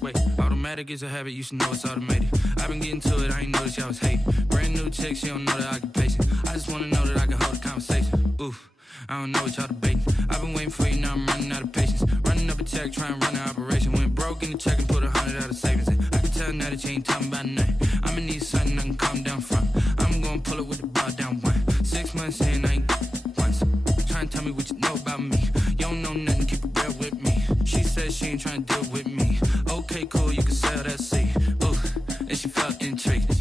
Wait, automatic is a habit, you should know it's automated. I've been getting to it, I ain't noticed y'all was hating. Brand new chick, she don't know that I can pace it. I just wanna know that I can hold a conversation. Oof, I don't know what y'all debating. I've been waiting for you, now I'm running out of patience. Running up a check, trying to run an operation. Went broke in the check and put 100 out of savings in. I can tell now that you ain't talking about nothing. I'ma need something I can calm down from. I'm gonna pull it with the bar down one. 6 months in, I ain't once. Trying to tell me what you know about me. You don't know nothing, keep it real with me. She said she ain't trying to deal with me. Okay, cool, you can sell that seed. Ooh, and she felt intrigued.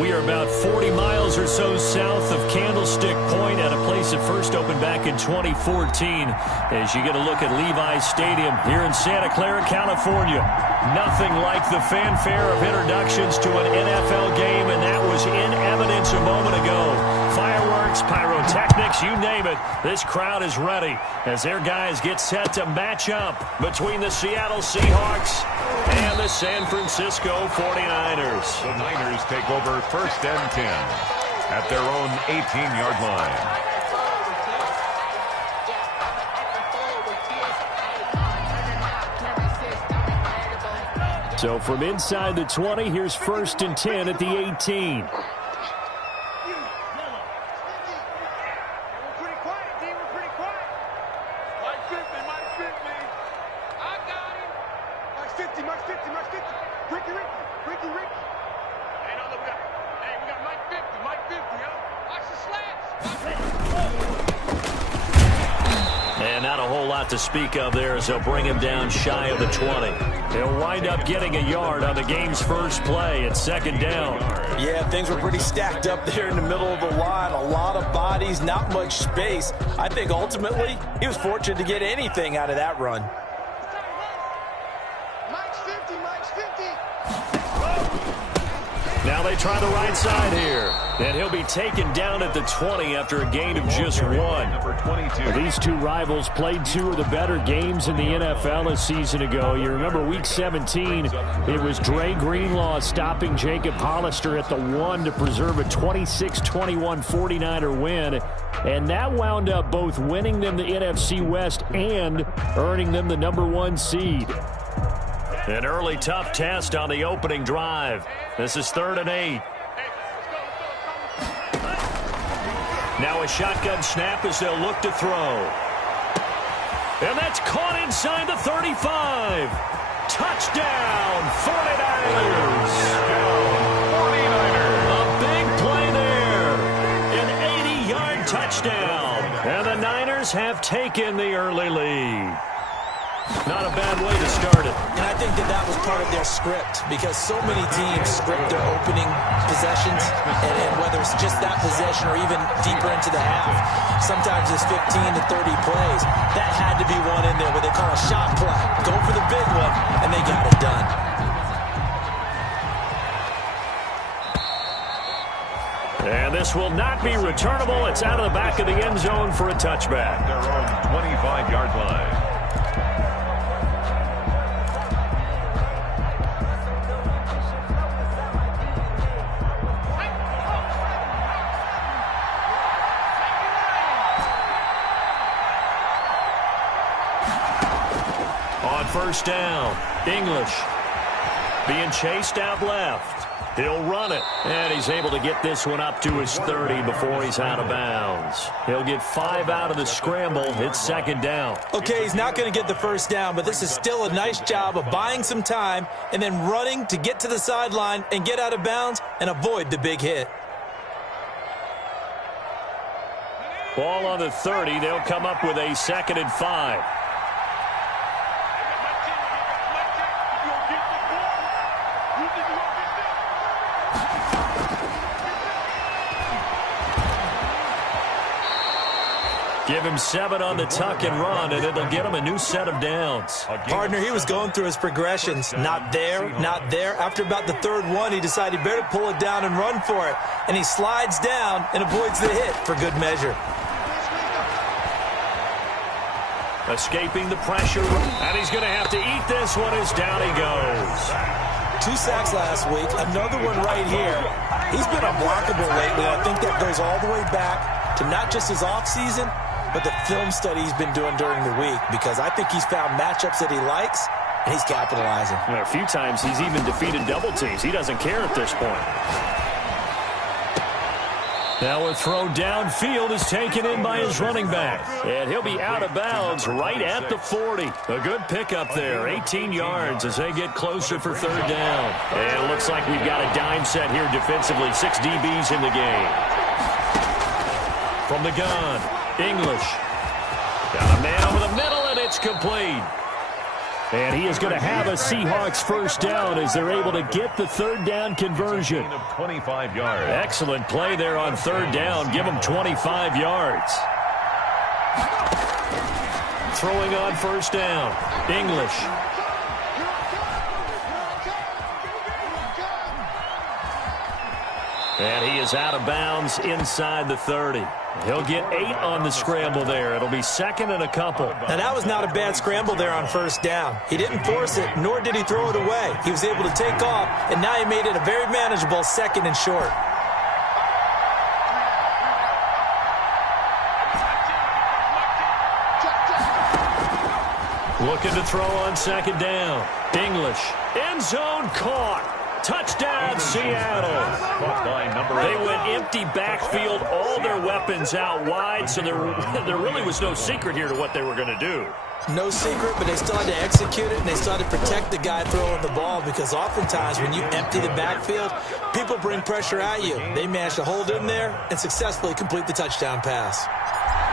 We are about 40 miles or so south of Candlestick Point at a place that first opened back in 2014. As you get a look at Levi's Stadium here in Santa Clara, California. Nothing like the fanfare of introductions to an NFL game, and that was in evidence a moment ago. Fireworks, pyrotechnics, you name it. This crowd is ready as their guys get set to match up between the Seattle Seahawks and the San Francisco 49ers. The Niners take over 1st and 10 at their own 18-yard line. So from inside the 20, here's 1st and 10 at the 18. And not a whole lot to speak of there as they'll bring him down shy of the 20. He'll wind up getting a yard on the game's first play at 2nd down. Yeah, things were pretty stacked up there in the middle of the line. A lot of bodies, not much space. I think ultimately he was fortunate to get anything out of that run. Now they try the right side here. And he'll be taken down at the 20 after a gain of just 1. Number 22. These two rivals played 2 of the better games in the NFL a season ago. You remember Week 17, it was Dre Greenlaw stopping Jacob Hollister at the 1 to preserve a 26-21 49er win. And that wound up both winning them the NFC West and earning them the number 1 seed. An early tough test on the opening drive. This is 3rd and 8. Now a shotgun snap as they'll look to throw. And that's caught inside the 35. Touchdown, 49ers. A big play there. An 80-yard touchdown. And the Niners have taken the early lead. Not a bad way to start it. And I think that was part of their script, because so many teams script their opening possessions, and whether it's just that possession or even deeper into the half, sometimes it's 15 to 30 plays. That had to be one in there where they call a shot play. Go for the big one, and they got it done. And this will not be returnable. It's out of the back of the end zone for a touchback. Their own 25-yard line. On 1st down, English being chased out left. He'll run it, and he's able to get this one up to his 30 before he's out of bounds. He'll get 5 out of the scramble. It's 2nd down. Okay, he's not going to get the 1st down, but this is still a nice job of buying some time and then running to get to the sideline and get out of bounds and avoid the big hit. Ball on the 30. They'll come up with a 2nd and 5. Give him 7 on the tuck and run, and it'll get him a new set of downs. Partner, he was going through his progressions. Not there, not there. After about the 3rd one, he decided he better pull it down and run for it. And he slides down and avoids the hit for good measure. Escaping the pressure, and he's going to have to eat this one as down he goes. 2 sacks last week, another one right here. He's been unblockable lately. I think that goes all the way back to not just his offseason, but the film study he's been doing during the week, because I think he's found matchups that he likes, and he's capitalizing. A few times he's even defeated double teams. He doesn't care at this point. Now a throw downfield is taken in by his running back. And he'll be out of bounds right at the 40. A good pickup there. 18 yards as they get closer for third down. And it looks like we've got a dime set here defensively. 6 DBs in the game. From the gun, English. Got a man over the middle, and it's complete. And he is going to have a Seahawks first down as they're able to get the third down conversion. 25 yards. Excellent play there on third down. Give him 25 yards. Throwing on first down, English. And he is out of bounds inside the 30. He'll get 8 on the scramble there. It'll be second and a couple. Now, that was not a bad scramble there on first down. He didn't force it, nor did he throw it away. He was able to take off, and now he made it a very manageable second and short. Looking to throw on second down. English. End zone caught. Touchdown, Seattle. They went empty backfield, all their weapons out wide, so there really was no secret here to what they were going to do. No secret, but they still had to execute it, and they still had to protect the guy throwing the ball, because oftentimes when you empty the backfield, people bring pressure at you. They managed to hold in there and successfully complete the touchdown pass.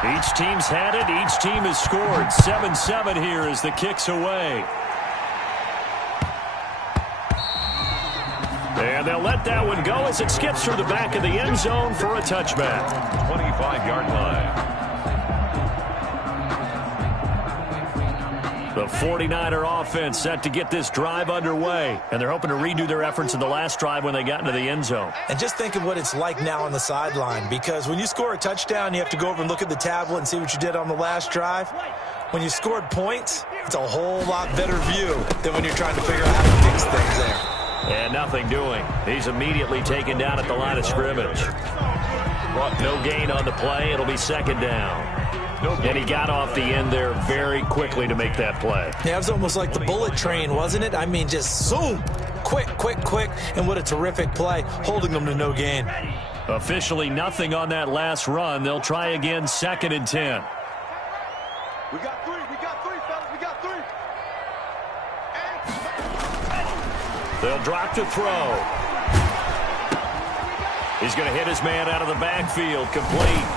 Each team's had it. Each team has scored. 7-7 here as the kick's away. And they'll let that one go as it skips through the back of the end zone for a touchback. 25-yard line. The 49er offense set to get this drive underway. And they're hoping to redo their efforts in the last drive when they got into the end zone. And just think of what it's like now on the sideline, because when you score a touchdown, you have to go over and look at the tablet and see what you did on the last drive. When you scored points, it's a whole lot better view than when you're trying to figure out how to fix things there. And nothing doing. He's immediately taken down at the line of scrimmage. No gain on the play. It'll be second down. And he got off the end there very quickly to make that play. Yeah, it was almost like the bullet train, wasn't it? I mean, just zoom. Quick, quick, quick. And what a terrific play, holding them to no gain. Officially nothing on that last run. They'll try again, second and 10. We got three, fellas, we got three. They'll drop to throw. He's going to hit his man out of the backfield, complete.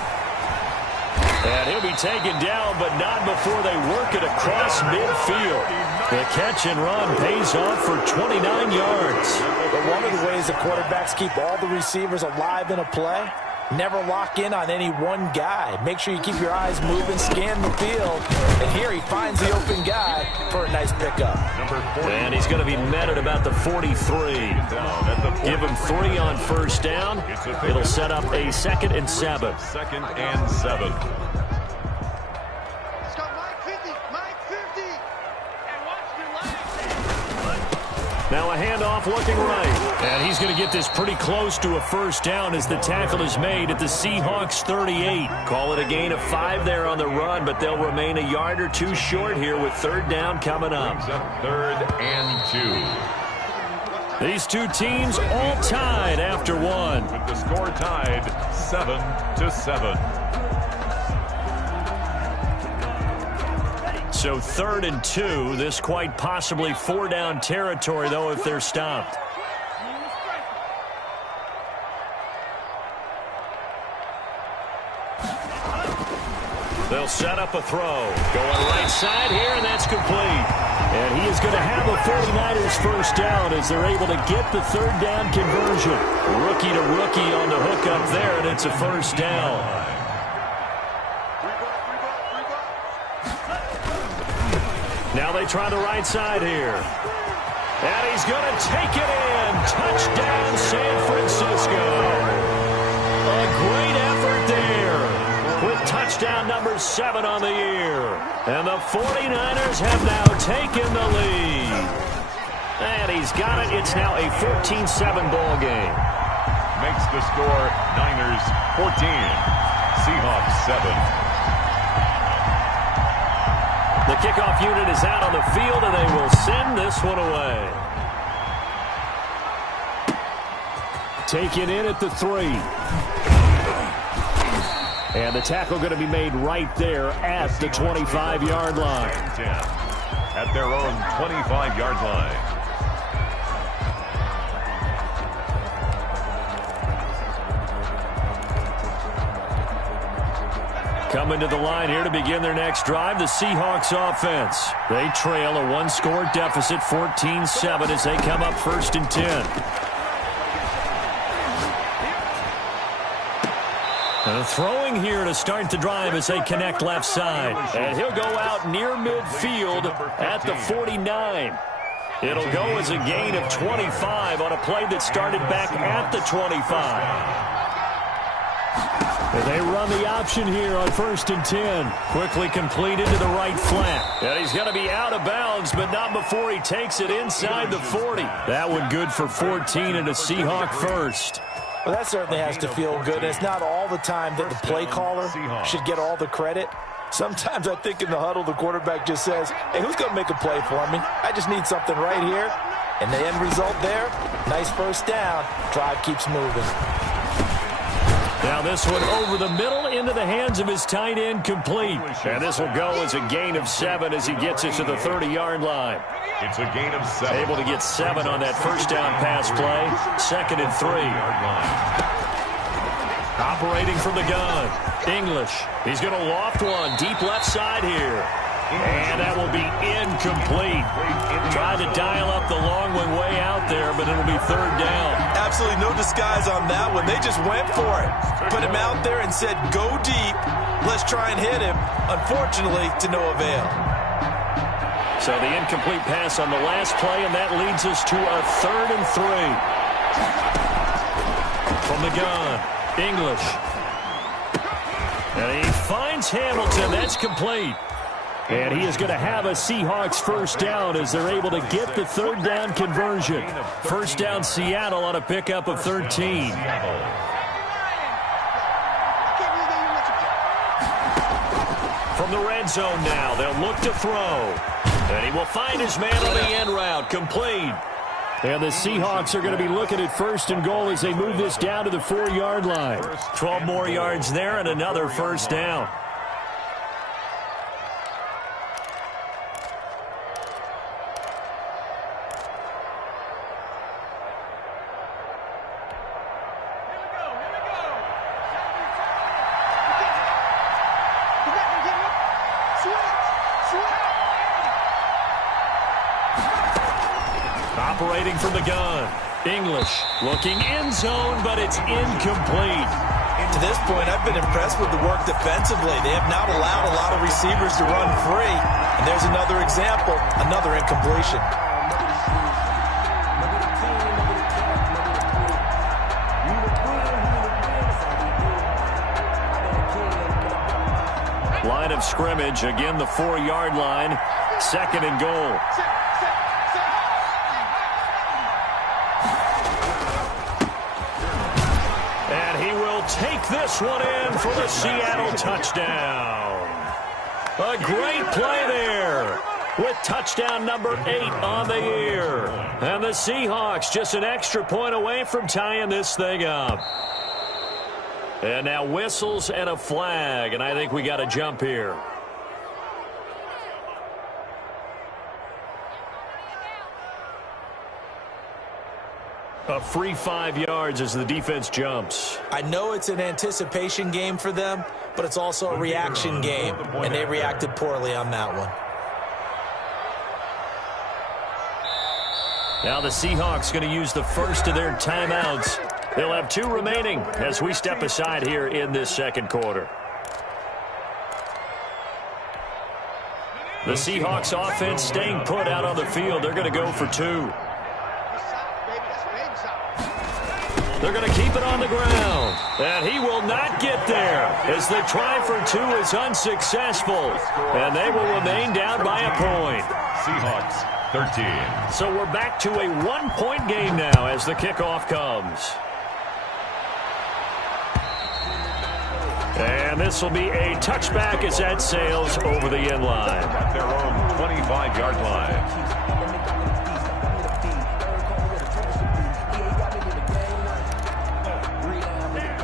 And he'll be taken down, but not before they work it across midfield. The catch and run pays off for 29 yards. But one of the ways the quarterbacks keep all the receivers alive in a play, never lock in on any one guy. Make sure you keep your eyes moving, scan the field. And here he finds the open guy for a nice pickup. And he's going to be met at about the 43. Give him 3 on first down. It'll set up a second and 7. Second and 7. Now a handoff looking right. And he's going to get this pretty close to a first down as the tackle is made at the Seahawks 38. Call it a gain of 5 there on the run, but they'll remain a yard or 2 short here with third down coming up. Third and 2. These two teams all tied after one. With the score tied 7-7. So third and 2. This quite possibly 4-down territory, though, if they're stopped. They'll set up a throw. Going right side here, and that's complete. And he is going to have a 49ers first down as they're able to get the third down conversion. Rookie to rookie on the hook up there, and it's a first down. Now they try the right side here. And he's going to take it in. Touchdown, San Francisco. A great effort there with touchdown number 7 on the year. And the 49ers have now taken the lead. And he's got it. It's now a 14-7 ball game. Makes the score Niners 14, Seahawks 7. The kickoff unit is out on the field, and they will send this one away. Taken in at the 3. And the tackle going to be made right there at the 25-yard line. At their own 25-yard line. Coming to the line here to begin their next drive, the Seahawks offense. They trail a one-score deficit, 14-7, as they come up 1st and 10. And throwing here to start the drive as they connect left side. And he'll go out near midfield at the 49. It'll go as a gain of 25 on a play that started back at the 25. And they run the option here on 1st and 10. Quickly completed to the right flat. And he's going to be out of bounds, but not before he takes it inside the 40. That one good for 14 and a Seahawk first. Well, that certainly has to feel good. It's not all the time that the play caller should get all the credit. Sometimes I think in the huddle, the quarterback just says, hey, who's going to make a play for me? I just need something right here. And the end result there, nice first down. Drive keeps moving. Now this one over the middle into the hands of his tight end, complete. And this will go as a gain of 7 as he gets it to the 30-yard line. It's a gain of 7. Able to get 7 on that first down pass play. 2nd and 3. Operating from the gun. English. He's going to loft one deep left side here. And that will be incomplete. Tried to dial up the long one way out there, but it'll be 3rd down. Absolutely no disguise on that one. They just went for it. Put him out there and said, go deep. Let's try and hit him. Unfortunately, to no avail. So the incomplete pass on the last play, and that leads us to a 3rd and 3. From the gun, English. And he finds Hamilton. That's complete. And he is going to have a Seahawks first down as they're able to get the 3rd down conversion. First down Seattle on a pickup of 13. From the red zone now, they'll look to throw. And he will find his man on the end route, complete. And the Seahawks are going to be looking at 1st and goal as they move this down to the 4-yard line. 12 more yards there and another first down. Operating from the gun. English looking end zone, but it's incomplete. To this point, I've been impressed with the work defensively. They have not allowed a lot of receivers to run free. And there's another example, another incompletion. Line of scrimmage, again the 4-yard line. 2nd and goal. Take this one in for the Seattle touchdown. A great play there with touchdown number 8 on the year. And the Seahawks just an extra point away from tying this thing up. And now whistles and a flag, and I think we got to jump here. A free 5 yards as the defense jumps. I know it's an anticipation game for them, but it's also a reaction game, and they reacted poorly on that one. Now the Seahawks going to use the first of their timeouts. They'll have 2 remaining as we step aside here in this 2nd quarter. The Seahawks offense staying put out on the field. They're going to go for 2. They're going to keep it on the ground. And he will not get there as the try for 2 is unsuccessful. And they will remain down by a point. Seahawks 13. So we're back to a 1-point game now as the kickoff comes. And And this will be a touchback as that sails over the end line. At their own 25-yard line.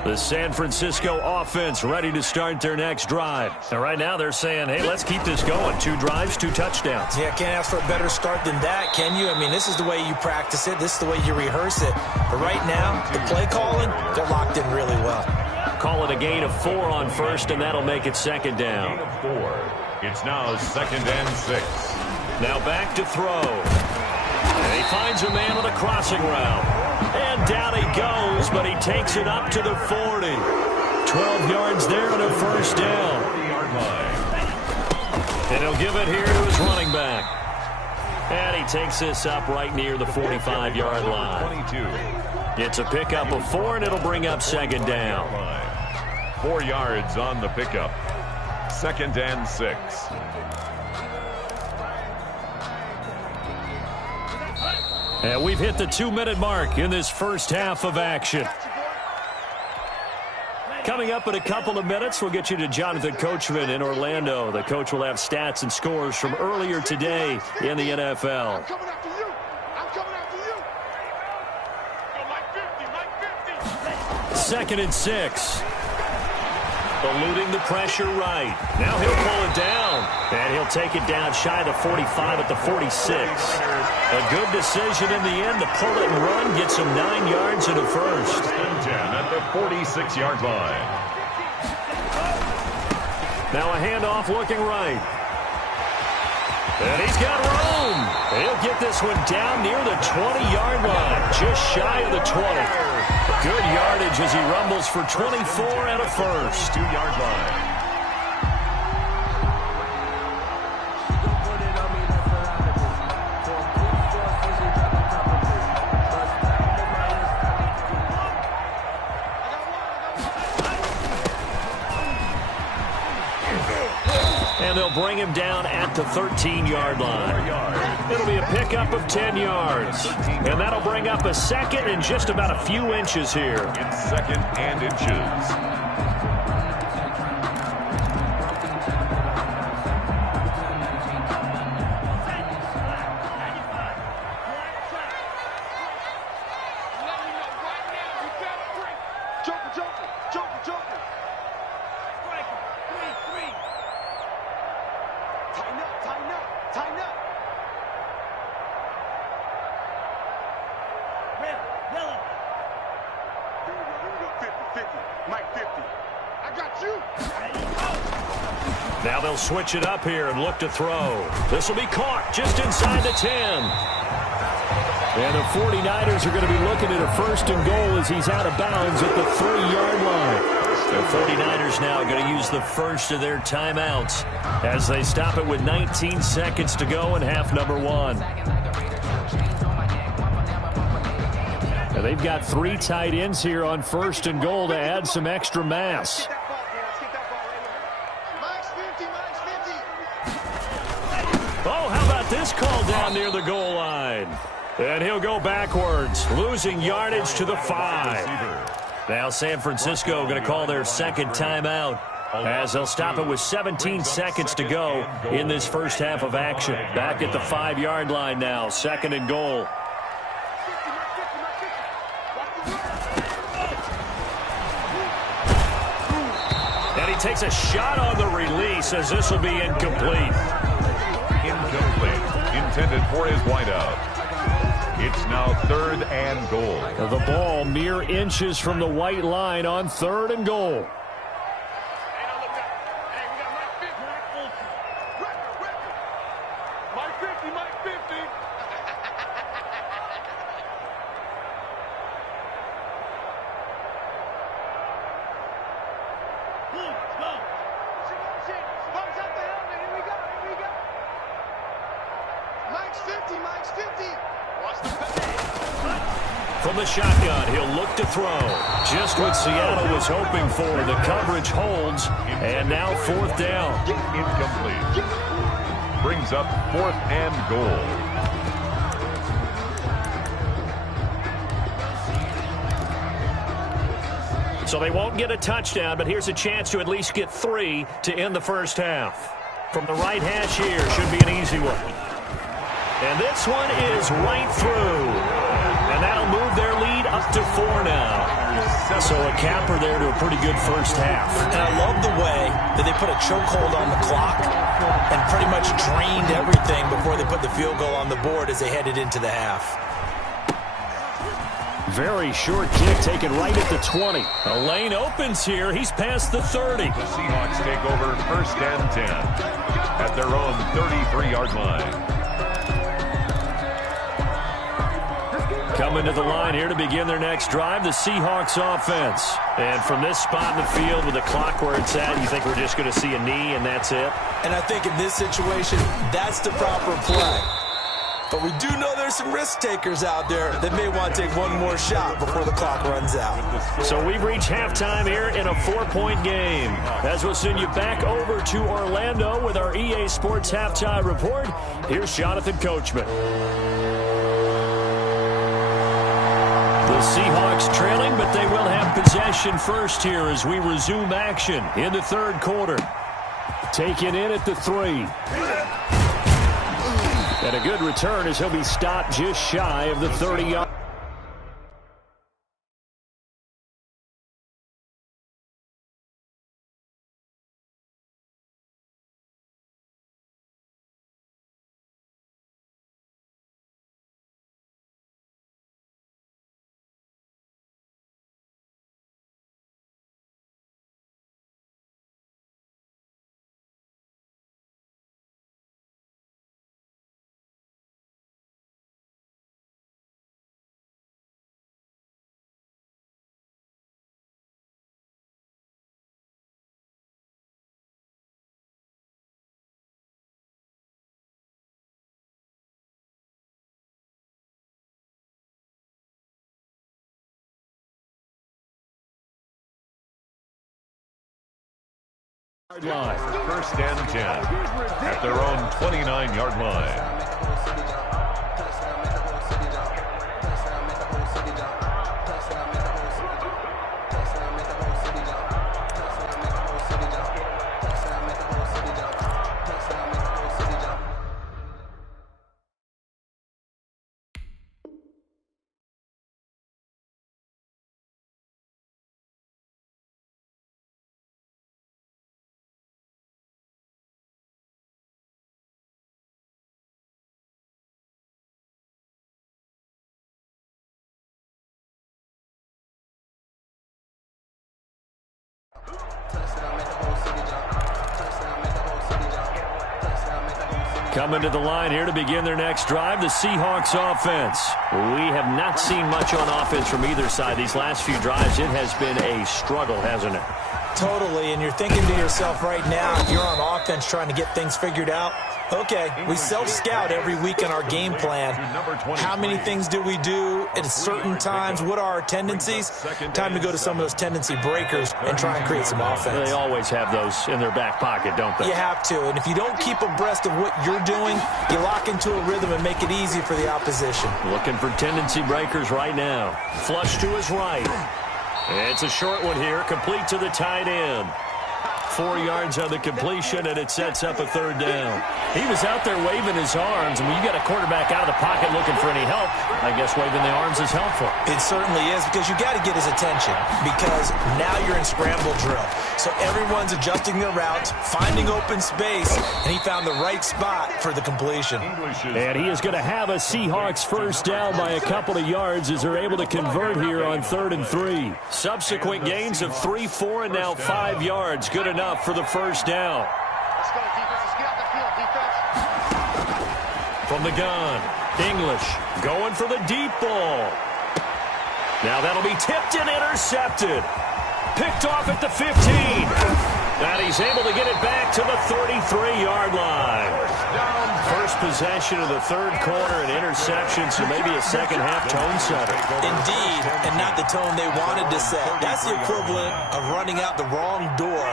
The San Francisco offense ready to start their next drive. And right now they're saying, hey, let's keep this going. 2 drives, 2 touchdowns. Yeah, can't ask for a better start than that, can you? I mean, this is the way you practice it. This is the way you rehearse it. But right now, the play calling, they're locked in really well. Call it a gain of 4 on first, and that'll make it second down. Gain of 4. It's now 2nd and 6. Now back to throw. And he finds a man on a crossing route. And down he goes, but he takes it up to the 40. 12 yards there and a first down. 40-yard line. And he'll give it here to his running back. And he takes this up right near the 45-yard line. 22. It's a pickup of 4, and it'll bring up second down. 4 yards on the pickup. 2nd and 6. And we've hit the 2-minute mark in this first half of action. Coming up in a couple of minutes, we'll get you to Jonathan Coachman in Orlando. The coach will have stats and scores from earlier today in the NFL. I'm coming after you. I'm coming after you. Go, Mike 50, Mike 50. 2nd and 6. Eluding the pressure right. Now he'll pull it down. And he'll take it down shy of the 45 at the 46. A good decision in the end to pull it and run. Gets him 9 yards and a first. 10 at the 46-yard line. Now a handoff looking right. And he's got room. He'll get this one down near the 20-yard line. Just shy of the 20. Good yardage as he rumbles for 24 and a first. 2-yard line. And they'll bring him down at the 13-yard line. It'll be a pickup of 10 yards. And that'll bring up a second and just about a few inches here. It's 2nd and inches. Joker. Tighten up. Miller. Here we go. 50. Mike 50. I got you. Now they'll switch it up here and look to throw. This will be caught just inside the 10. And the 49ers are going to be looking at a 1st and goal as he's out of bounds at the 3-yard line. The 49ers now going to use the first of their timeouts as they stop it with 19 seconds to go in half number 1. And they've got 3 tight ends here on 1st and goal to add some extra mass. Oh, how about this call down near the goal line? And he'll go backwards, losing yardage to the 5. Now San Francisco going to call their 2nd timeout as they'll stop it with 17 seconds to go in this first half of action. Back at the 5-yard line now, 2nd and goal. And he takes a shot on the release as this will be incomplete. Intended for his wideout. It's now 3rd and goal. The ball mere inches from the white line on 3rd and goal. Mike 50. Mike's 50. Watch the pass. From the shotgun, he'll look to throw. Just what Seattle was hoping for. The coverage holds, and now 4th down. Incomplete. Brings up 4th and goal. So they won't get a touchdown, but here's a chance to at least get 3 to end the first half. From the right hash here, should be an easy one. And this one is right through. And that'll move their lead up to 4 now. So a capper there to a pretty good first half. And I love the way that they put a chokehold on the clock and pretty much drained everything before they put the field goal on the board as they headed into the half. Very short kick taken right at the 20. A lane opens here. He's past the 30. The Seahawks take over 1st and 10 at their own 33-yard line. Coming to the line here to begin their next drive, the Seahawks offense. And from this spot in the field with the clock where it's at, you think we're just going to see a knee and that's it? And I think in this situation, that's the proper play. But we do know there's some risk takers out there that may want to take one more shot before the clock runs out. So we've reached halftime here in a 4-point game. As we'll send you back over to Orlando with our EA Sports Halftime Report, here's Jonathan Coachman. The Seahawks trailing, but they will have possession first here as we resume action in the third quarter. Taken in at the 3. And a good return as he'll be stopped just shy of the 30-yard. Line. 1st and 10 at their own 29-yard line. Coming to the line here to begin their next drive, the Seahawks offense. We have not seen much on offense from either side. These last few drives, it has been a struggle, hasn't it? Totally, and you're thinking to yourself right now, if you're on offense trying to get things figured out, okay, we self-scout every week in our game plan. How many things do we do at certain times? What are our tendencies? Time to go to some of those tendency breakers and try and create some offense. They always have those in their back pocket, don't they? You have to, and if you don't keep abreast of what you're doing, you lock into a rhythm and make it easy for the opposition. Looking for tendency breakers right now. Flush to his right. It's a short one here, complete to the tight end. 4 yards on the completion, and it sets up a 3rd down. He was out there waving his arms, and when you got a quarterback out of the pocket looking for any help, I guess waving the arms is helpful. It certainly is, because you got to get his attention, because now you're in scramble drill. So everyone's adjusting their routes, finding open space, and he found the right spot for the completion. And he is going to have a Seahawks 1st down by a couple of yards as they're able to convert here on 3rd and 3. Subsequent gains of 3, 4, and now 5 yards. Good enough for the 1st down. Let's go, defense. Let's get out the field, defense. From the gun, English going for the deep ball. Now that'll be tipped and intercepted. Picked off at the 15. And he's able to get it back to the 33-yard line. First possession of the 3rd quarter, an interception, so maybe a second-half tone setter. Indeed, and not the tone they wanted to set. That's the equivalent of running out the wrong door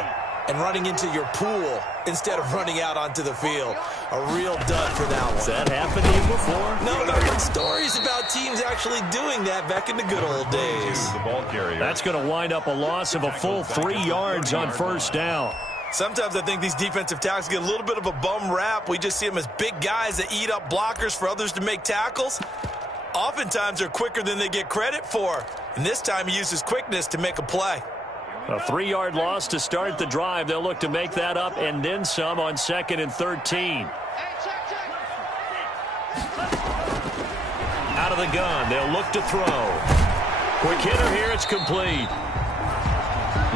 and running into your pool instead of running out onto the field. A real dud for that one. Has that happened to you before? No, but I've heard stories about teams actually doing that back in the good old days. The ball carrier. That's going to wind up a loss of a full 3 yards on first down. Sometimes I think these defensive tackles get a little bit of a bum rap. We just see them as big guys that eat up blockers for others to make tackles. Oftentimes they're quicker than they get credit for. And this time he uses quickness to make a play. A 3-yard loss to start the drive. They'll look to make that up and then some on 2nd and 13. Out of the gun. They'll look to throw. Quick hitter here. It's complete.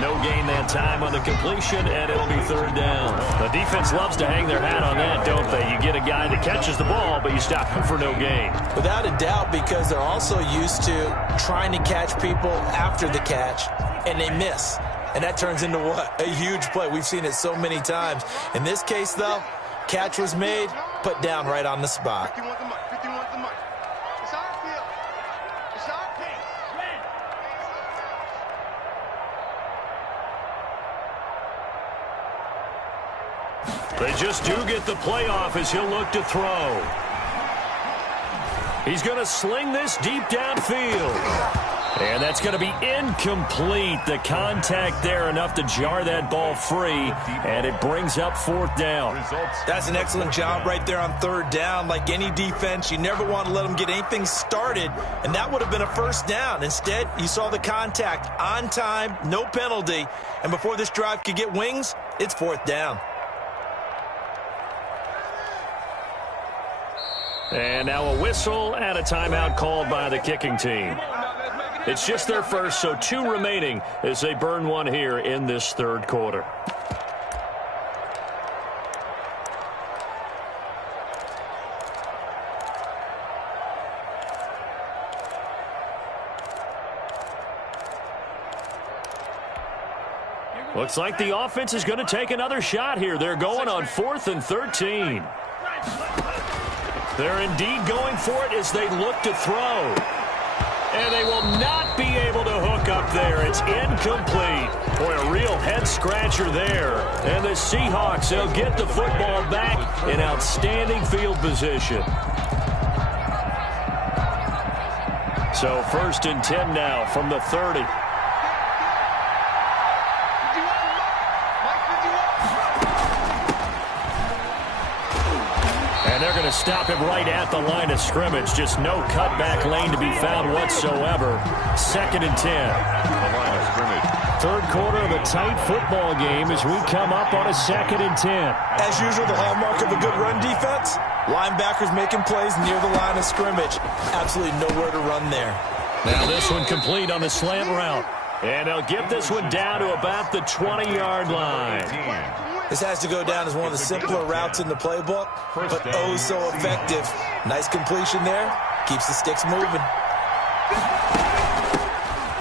No gain that time on the completion, and it'll be 3rd down. The defense loves to hang their hat on that, don't they? You get a guy that catches the ball, but you stop him for no gain. Without a doubt, because they're also used to trying to catch people after the catch, and they miss. And that turns into what? A huge play. We've seen it so many times. In this case, though, catch was made, put down right on the spot. 51's the mark. 51's the mark. It's our field. It's our paint. They just do get the play off as he'll look to throw. He's going to sling this deep downfield. And that's going to be incomplete. The contact there enough to jar that ball free, and it brings up 4th down. That's an excellent job right there on 3rd down. Like any defense, you never want to let them get anything started, and that would have been a 1st down. Instead, you saw the contact on time, no penalty, and before this drive could get wings, it's 4th down. And now a whistle and a timeout called by the kicking team. It's just their first, so 2 remaining as they burn one here in this 3rd quarter. Looks like the offense is going to take another shot here. They're going on 4th and 13. They're indeed going for it as they look to throw. And they will not be able to hook up there. It's incomplete. Boy, a real head-scratcher there. And the Seahawks, they'll get the football back in outstanding field position. So 1st and 10 now from the 30. And they're going to stop him right at the line of scrimmage. Just no cutback lane to be found whatsoever. 2nd and 10. The line of scrimmage. 3rd quarter of a tight football game as we come up on a 2nd and 10. As usual, the hallmark of a good run defense, linebackers making plays near the line of scrimmage. Absolutely nowhere to run there. Now this one complete on the slant route. And they'll get this one down to about the 20-yard line. This has to go down as one of the simpler routes in the playbook, but oh so effective. Nice completion there. Keeps the sticks moving.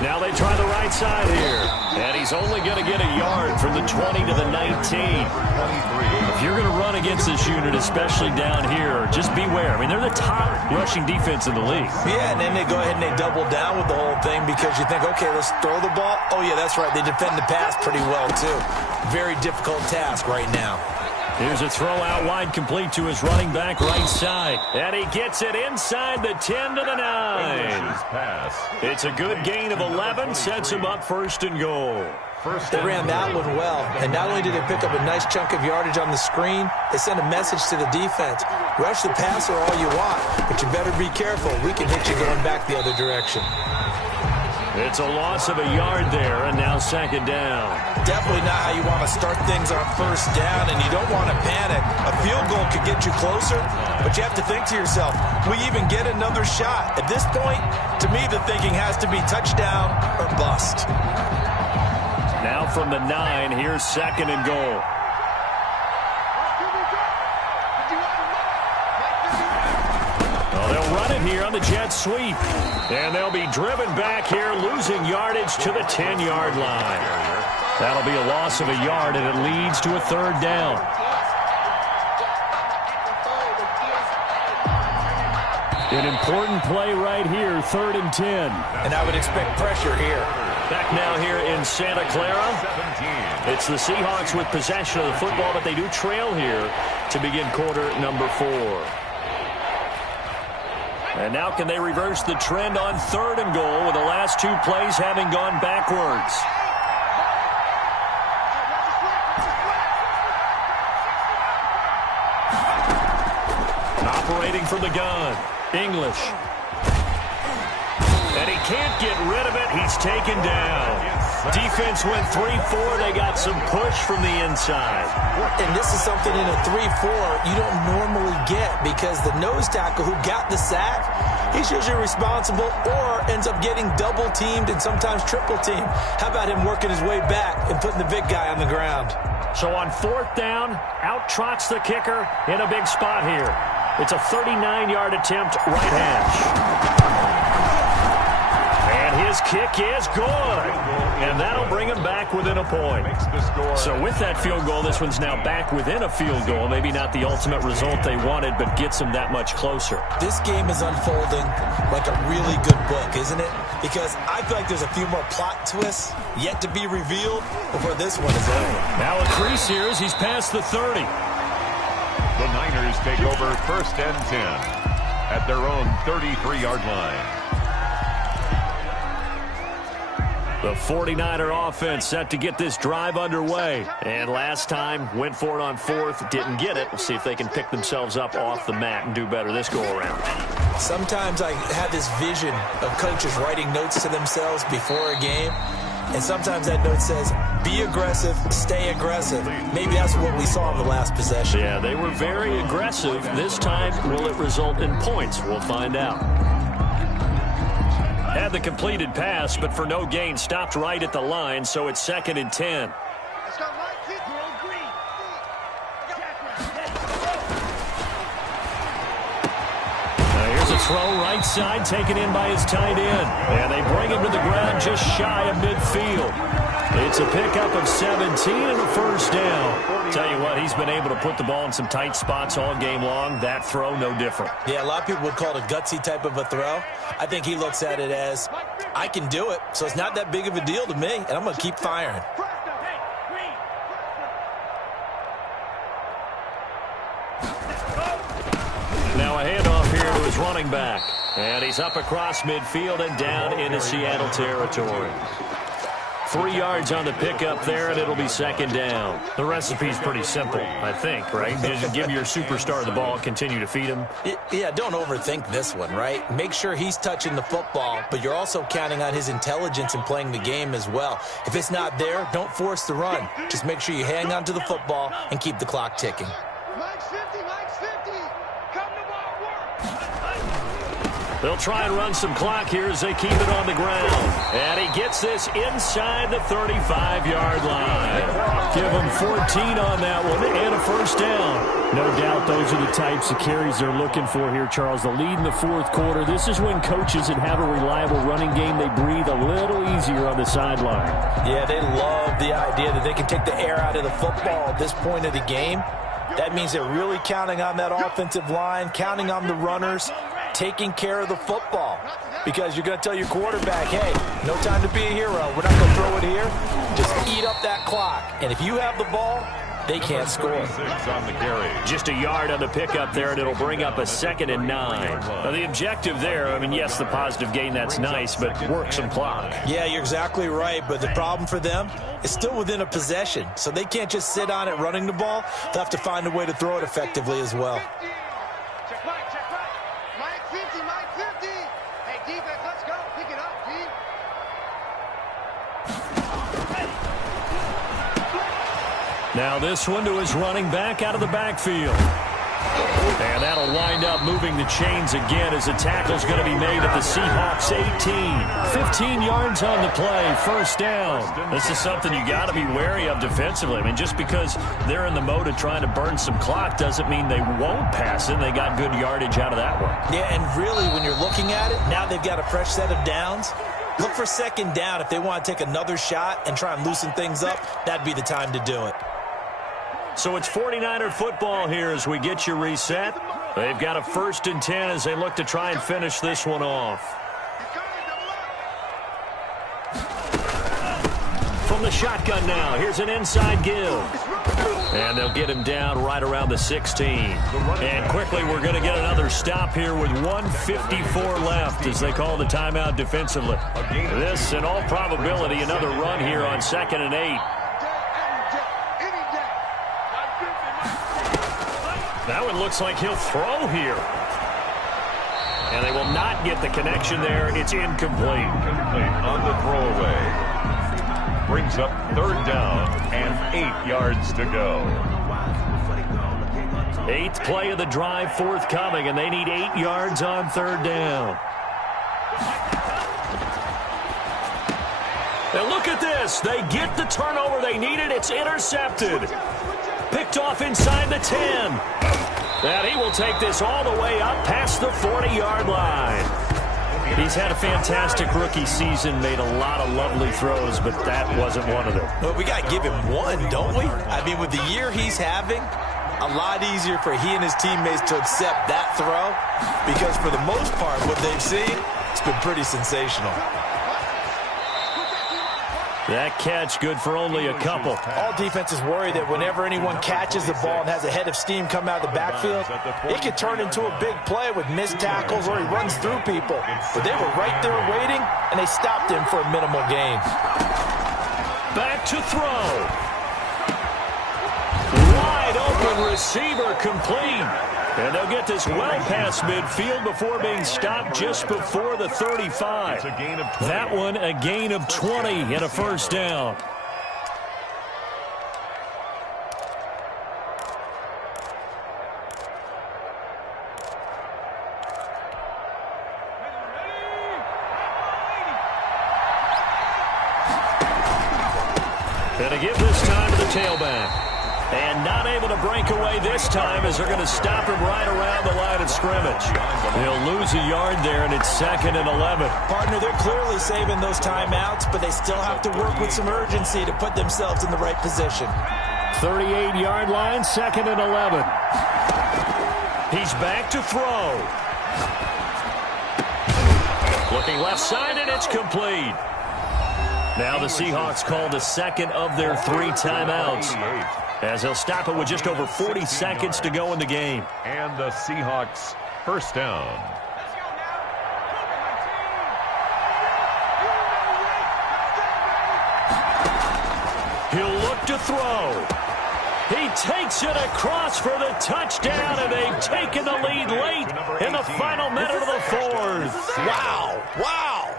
Now they try the right side here. And he's only going to get a yard from the 20 to the 19. If you're going to run against this unit, especially down here, just beware. I mean, they're the top rushing defense in the league. Yeah, and then they go ahead and they double down with the whole thing because you think, okay, let's throw the ball. Oh, yeah, that's right. They defend the pass pretty well, too. Very difficult task right now. Here's a throw out wide complete to his running back right side. And he gets it inside the 10 to the 9. It's a good gain of 11, sets him up 1st and goal. They ran that one well, and not only did they pick up a nice chunk of yardage on the screen, they sent a message to the defense. Rush the passer all you want, but you better be careful. We can hit you going back the other direction. It's a loss of a yard there, and now 2nd down. Definitely not how you want to start things on 1st down, and you don't want to panic. A field goal could get you closer, but you have to think to yourself, we even get another shot. At this point, to me, the thinking has to be touchdown or bust. Now from the 9, here's 2nd and goal. Well, they'll run it here on the jet sweep. And they'll be driven back here, losing yardage to the 10-yard line. That'll be a loss of a yard, and it leads to a 3rd down. An important play right here, 3rd and 10. And I would expect pressure here. Back now here in Santa Clara. 17. It's the Seahawks with possession of the football, but they do trail here to begin quarter number 4. And now can they reverse the trend on 3rd and goal with the last 2 plays having gone backwards? Operating from the gun, English. And he can't get rid of it. He's taken down. Defense went 3-4. They got some push from the inside. And this is something in a 3-4 you don't normally get because the nose tackle who got the sack, he's usually responsible or ends up getting double teamed and sometimes triple teamed. How about him working his way back and putting the big guy on the ground? So on 4th down, out trots the kicker in a big spot here. It's a 39-yard attempt, right hash. And his kick is good. And that'll bring him back within a point. So with that field goal, this one's now back within a field goal. Maybe not the ultimate result they wanted, but gets them that much closer. This game is unfolding like a really good book, isn't it? Because I feel like there's a few more plot twists yet to be revealed before this one is over. Now a crease here as he's past the 30. The Niners take over 1st and 10 at their own 33-yard line. The 49er offense set to get this drive underway. And last time, went for it on 4th, didn't get it. We'll see if they can pick themselves up off the mat and do better this go-around. Sometimes I have this vision of coaches writing notes to themselves before a game. And sometimes that note says, be aggressive, stay aggressive. Maybe that's what we saw in the last possession. Yeah, they were very aggressive. This time, will it result in points? We'll find out. Had the completed pass, but for no gain, stopped right at the line, so it's 2nd and 10. Here's a throw right side, taken in by his tight end. And they bring him to the ground just shy of midfield. It's a pickup of 17 and a 1st down. Tell you what, he's been able to put the ball in some tight spots all game long. That throw, no different. Yeah, a lot of people would call it a gutsy type of a throw. I think he looks at it as, I can do it, so it's not that big of a deal to me, and I'm going to keep firing. Now a handoff here to his running back. And he's up across midfield and down into Seattle territory. 3 yards on the pickup there, and it'll be 2nd down. The recipe's pretty simple, I think, right? Just give your superstar the ball, continue to feed him. Yeah, don't overthink this one, right? Make sure he's touching the football, but you're also counting on his intelligence in playing the game as well. If it's not there, don't force the run. Just make sure you hang on to the football and keep the clock ticking. Mike's 50, Mike's 50. Come to ball work. They'll try and run some clock here as they keep it on the ground. And he gets this inside the 35-yard line. Give him 14 on that one and a 1st down. No doubt those are the types of carries they're looking for here, Charles. The lead in the 4th quarter. This is when coaches that have a reliable running game, they breathe a little easier on the sideline. Yeah, they love the idea that they can take the air out of the football at this point of the game. That means they're really counting on that offensive line, counting on the runners, taking care of the football. Because you're going to tell your quarterback, hey, no time to be a hero. We're not going to throw it here. Just eat up that clock. And if you have the ball, they can't score. On the carry. Just a yard on the pickup there, and it'll bring up a 2nd and 9. Now, the objective there, I mean, yes, the positive gain, that's nice, but work some clock. Yeah, you're exactly right, but the problem for them is still within a possession, so they can't just sit on it running the ball. They'll have to find a way to throw it effectively as well. Check right. Mike 50, Mike 50. Hey, defense, let's go. Pick it up, D. Now this one to his running back out of the backfield. And that'll wind up moving the chains again as the tackle's going to be made at the Seahawks 18. 15 yards on the play, 1st down. This is something you got to be wary of defensively. I mean, just because they're in the mode of trying to burn some clock doesn't mean they won't pass it. They got good yardage out of that one. Yeah, and really, when you're looking at it, now they've got a fresh set of downs. Look for 2nd down. If they want to take another shot and try and loosen things up, that'd be the time to do it. So it's 49er football here as we get you reset. They've got a 1st and 10 as they look to try and finish this one off. the shotgun now. Here's an inside give. And they'll get him down right around the 16. And quickly, we're going to get another stop here with 1:54 left as they call the timeout defensively. This, in all probability, another run here on 2nd and 8. That one looks like he'll throw here. And they will not get the connection there. It's incomplete. On the throwaway. Brings up 3rd down and 8 yards to go. 8th play of the drive forthcoming, and they need 8 yards on 3rd down. And look at this. They get the turnover they needed. It's intercepted. Picked off inside the 10. And he will take this all the way up past the 40-yard line. He's had a fantastic rookie season, made a lot of lovely throws, but that wasn't one of them. Well, we got to give him one, don't we? I mean, with the year he's having, a lot easier for he and his teammates to accept that throw because for the most part, what they've seen, it's been pretty sensational. That catch good for only a couple. All defenses worry that whenever anyone catches the ball and has a head of steam come out of the backfield, it can turn into a big play with missed tackles or he runs through people. But they were right there waiting, and they stopped him for a minimal gain. Back to throw. Wide open receiver complete. And they'll get this well past midfield before being stopped just before the 35. That one, a gain of 20 and a 1st down. And to give this time to the tailback. And not able to break away this time as they're going to stop him right around the line of scrimmage. He'll lose a yard there, and it's 2nd and 11. Partner, they're clearly saving those timeouts, but they still have to work with some urgency to put themselves in the right position. 38-yard line, 2nd and 11. He's back to throw. Looking left side, and it's complete. Now the Seahawks call the 2nd of their 3 timeouts, as they'll stop it with just over 40 seconds to go in the game. And the Seahawks 1st down. He'll look to throw. He takes it across for the touchdown, and they've taken the lead late in the final minute of the 4th. Wow, wow.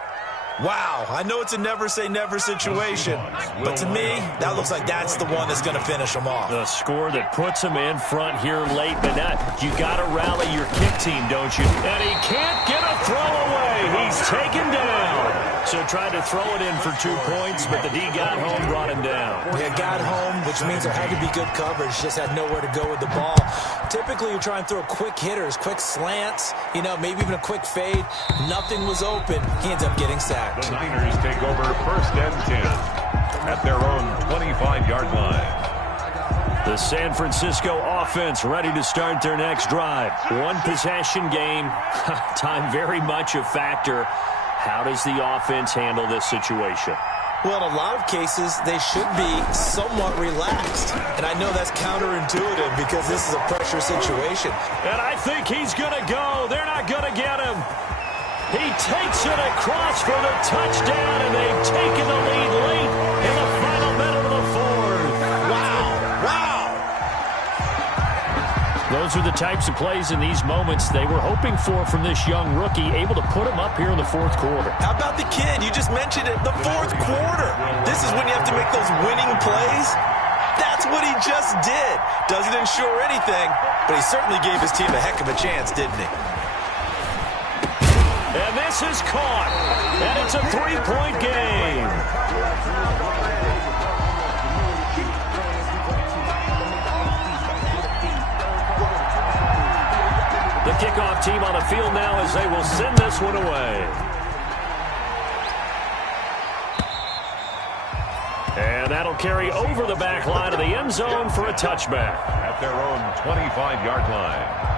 Wow, I know it's a never-say-never situation, but to me, that looks like that's the one that's going to finish them off. The score that puts them in front here late, but not. You got to rally your kick team, don't you? And he can't get a throw away. He's taken down. So tried to throw it in for 2 points, but the D got home, brought him down. Yeah, got home, which means there had to be good coverage. Just had nowhere to go with the ball. Typically, you try and throw quick hitters, quick slants, you know, maybe even a quick fade. Nothing was open. He ends up getting sacked. The Niners take over 1st and 10 at their own 25-yard line. The San Francisco offense ready to start their next drive. 1 possession game. Time very much a factor. How does the offense handle this situation? Well, in a lot of cases, they should be somewhat relaxed. And I know that's counterintuitive because this is a pressure situation. And I think he's going to go. They're not going to get him. He takes it across for the touchdown, and they've taken the lead late in the final minute of the 4th. Wow, wow. Those are the types of plays in these moments they were hoping for from this young rookie, able to put him up here in the 4th quarter. How about the kid? You just mentioned it, the 4th quarter. This is when you have to make those winning plays. That's what he just did. Doesn't ensure anything, but he certainly gave his team a heck of a chance, didn't he? And this is caught. And it's a 3-point game. The kickoff team on the field now as they will send this one away. And that'll carry over the back line of the end zone for a touchback. At their own 25-yard line.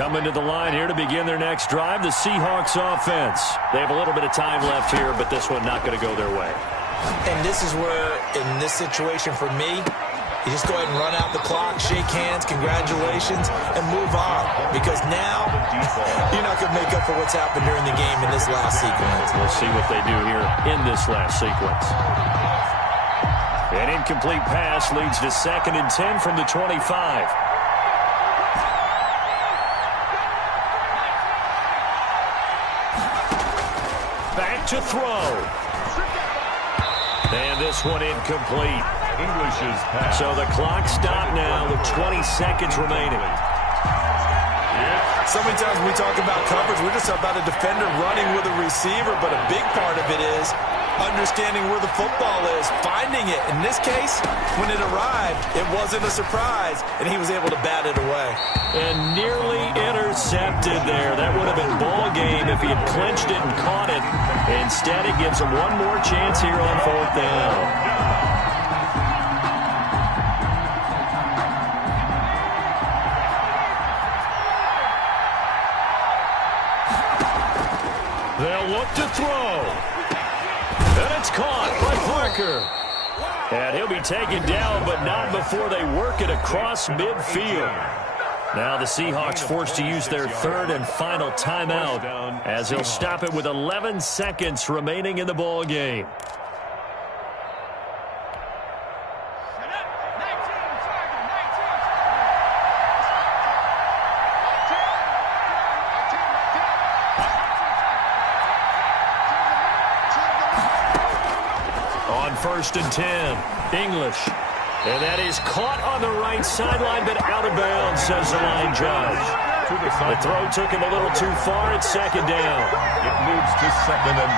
Coming to the line here to begin their next drive, the Seahawks offense. They have a little bit of time left here, but this one not going to go their way. And this is where, in this situation for me, you just go ahead and run out the clock, shake hands, congratulations, and move on. Because now, you're not going to make up for what's happened during the game in this last sequence. We'll see what they do here in this last sequence. An incomplete pass leads to 2nd and 10 from the 25. Back to throw. And this one incomplete. English's pass. So the clock stopped now with 20 seconds remaining. So many times when we talk about coverage, we're just about a defender running with a receiver, but a big part of it is understanding where the football is, finding it. In this case, when it arrived, it wasn't a surprise, and he was able to bat it away. And nearly intercepted there. That would have been ball game if he had clinched it and caught it. Instead, it gives him one more chance here on 4th down. They'll look to throw. And it's caught by Parker. And he'll be taken down, but not before they work it across midfield. Now the Seahawks forced to use their 3rd and final timeout as he'll stop it with 11 seconds remaining in the ball game. On 1st and 10, English. And that is caught on the right sideline, but out of bounds, says the line judge. The throw took him a little too far. It's 2nd down. It moves to 2nd and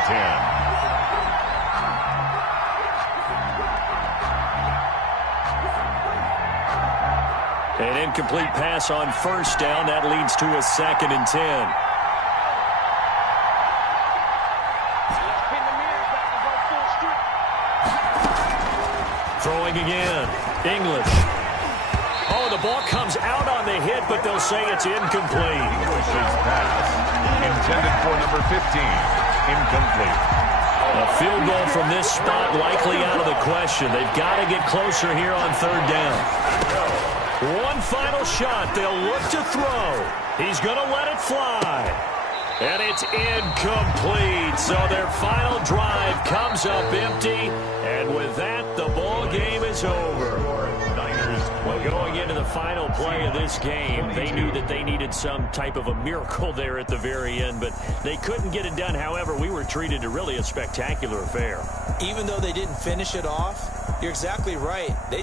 10. An incomplete pass on 1st down. That leads to a 2nd and 10. Throwing again. English. Oh, the ball comes out on the hit, but they'll say it's incomplete. English's pass, intended for number 15, incomplete. A field goal from this spot likely out of the question. They've got to get closer here on 3rd down. One final shot. They'll look to throw. He's going to let it fly. And it's incomplete. So their final drive comes up empty. And with that, the ball game is over. Well, going into the final play of this game, they knew that they needed some type of a miracle there at the very end, but they couldn't get it done. However, we were treated to really a spectacular affair. Even though they didn't finish it off, you're exactly right. They